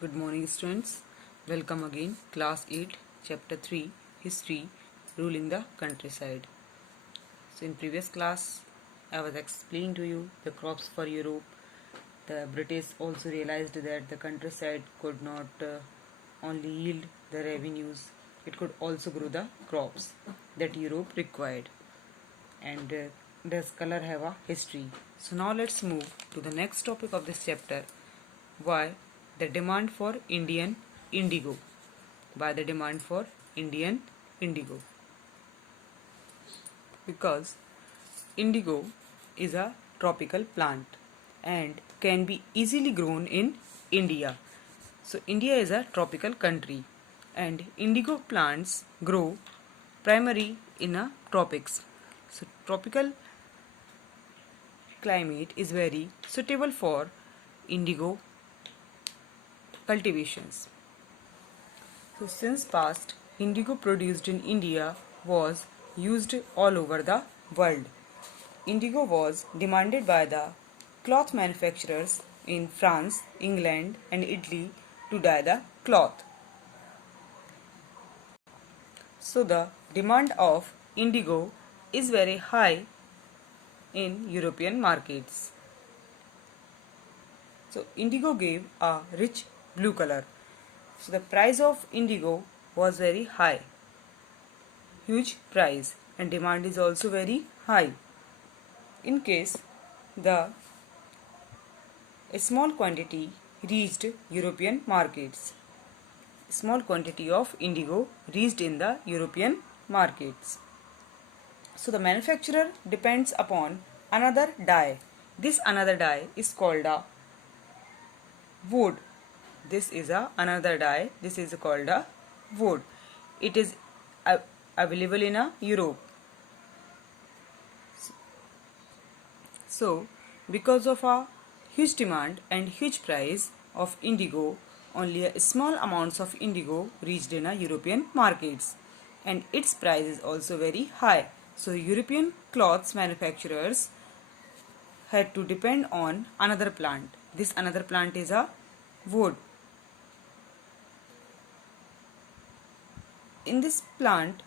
Good morning, students. Welcome again. Class 8, Chapter 3, History, Ruling the Countryside. So, in previous class, I was explaining to you the crops for Europe. The British also realized that the countryside could not only yield the revenues, it could also grow the crops that Europe required. And this color have a history. So, now let's move to the next topic of this chapter. Why the demand for Indian indigo? By the demand for Indian indigo, because indigo is a tropical plant and can be easily grown in India. So India is a tropical country and indigo plants grow primarily in a tropics. So tropical climate is very suitable for indigo cultivations. So since past, indigo produced in India was used all over the world. Indigo was demanded by the cloth manufacturers in France, England and Italy to dye the cloth. So the demand of indigo is very high in European markets. So indigo gave a rich blue color. So the price of indigo was very high, huge price, and demand is also very high. In case a small quantity reached European markets. Small quantity of indigo reached in the European markets. So the manufacturer depends upon another dye. This another dye is called a wood. This is another dye. This is called a wood. It is available in Europe. So, because of a huge demand and huge price of indigo, only a small amounts of indigo reached in European markets, and its price is also very high. So, European clothes manufacturers had to depend on another plant. This another plant is a wood. In this plant,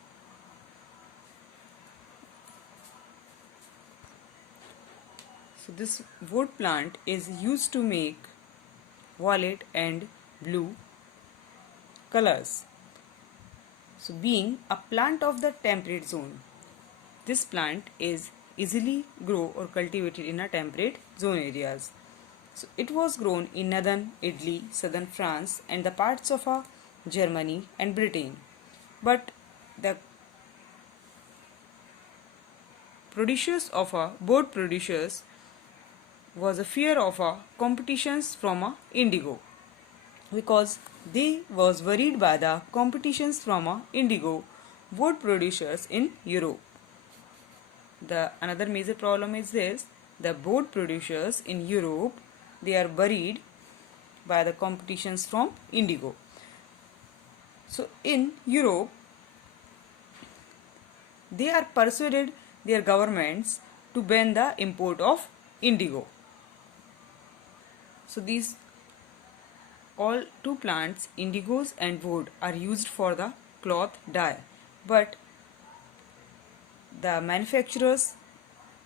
so this wood plant is used to make violet and blue colors. So being a plant of the temperate zone, this plant is easily grow or cultivated in a temperate zone areas. So it was grown in northern Italy, southern France and the parts of Germany and Britain. But the producers of board producers was a fear of competitions from indigo, because they was worried by the competitions from indigo wood producers in Europe. The another major problem is this: the board producers in Europe, they are worried by the competitions from indigo. So in Europe, they are persuaded their governments to ban the import of indigo. So these all two plants, indigos and wood, are used for the cloth dye, but the manufacturers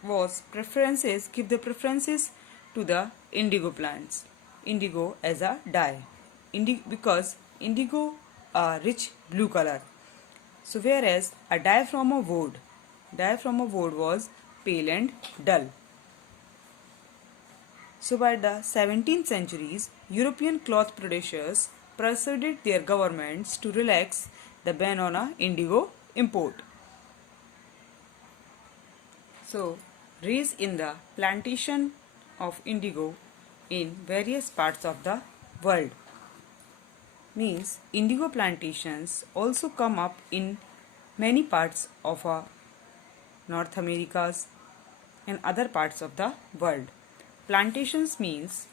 give the preferences to the indigo plants, indigo as a dye, because indigo a rich blue color. So whereas a dye from a wood was pale and dull. So by the 17th centuries, European cloth producers persuaded their governments to relax the ban on indigo import. So rise in the plantation of indigo in various parts of the world. Means indigo plantations also come up in many parts of North Americas and other parts of the world. Plantations means,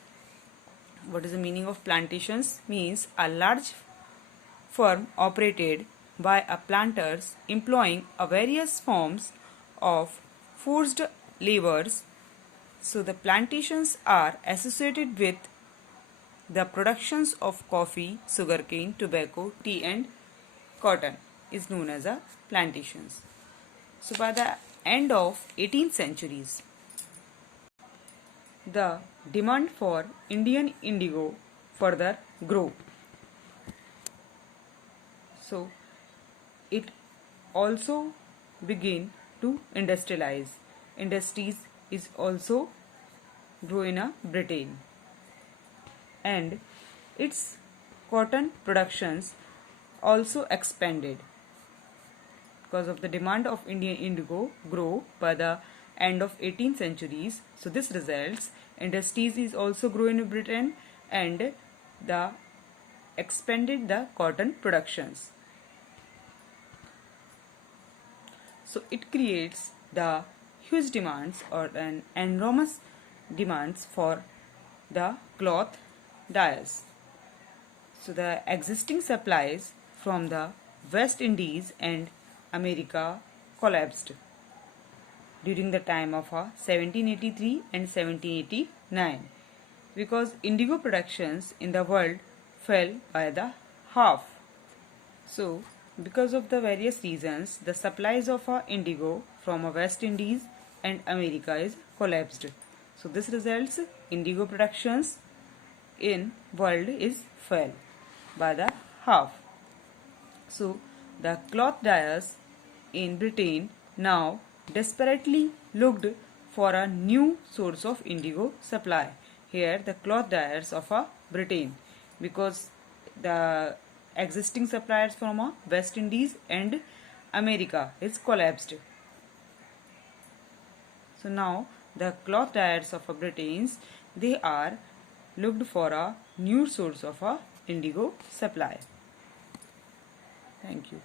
what is the meaning of plantations? Means a large firm operated by planters employing various forms of forced laborers. So the plantations are associated with the productions of coffee, sugarcane, tobacco, tea and cotton is known as a plantations. So by the end of 18th centuries, the demand for Indian indigo further grew. So it also began to industrialize. Industries is also grew in Britain, and its cotton productions also expanded because of the demand of Indian indigo grow by the end of 18th centuries. So this results industries is also grow in Britain, and the expanded the cotton productions. So it creates the huge demands or an enormous demands for the cloth dyes. So the existing supplies from the West Indies and America collapsed during the time of 1783 and 1789 because indigo productions in the world fell by the half. So because of the various reasons, the supplies of indigo from West Indies and America is collapsed. So this results indigo productions in world is fell by the half. So the cloth dyers in Britain now desperately looked for a new source of indigo supply. Here the cloth dyers of Britain, because the existing suppliers from West Indies and America is collapsed. So now the cloth dyers of Britain, they are looked for a new source of indigo supply. Thank you.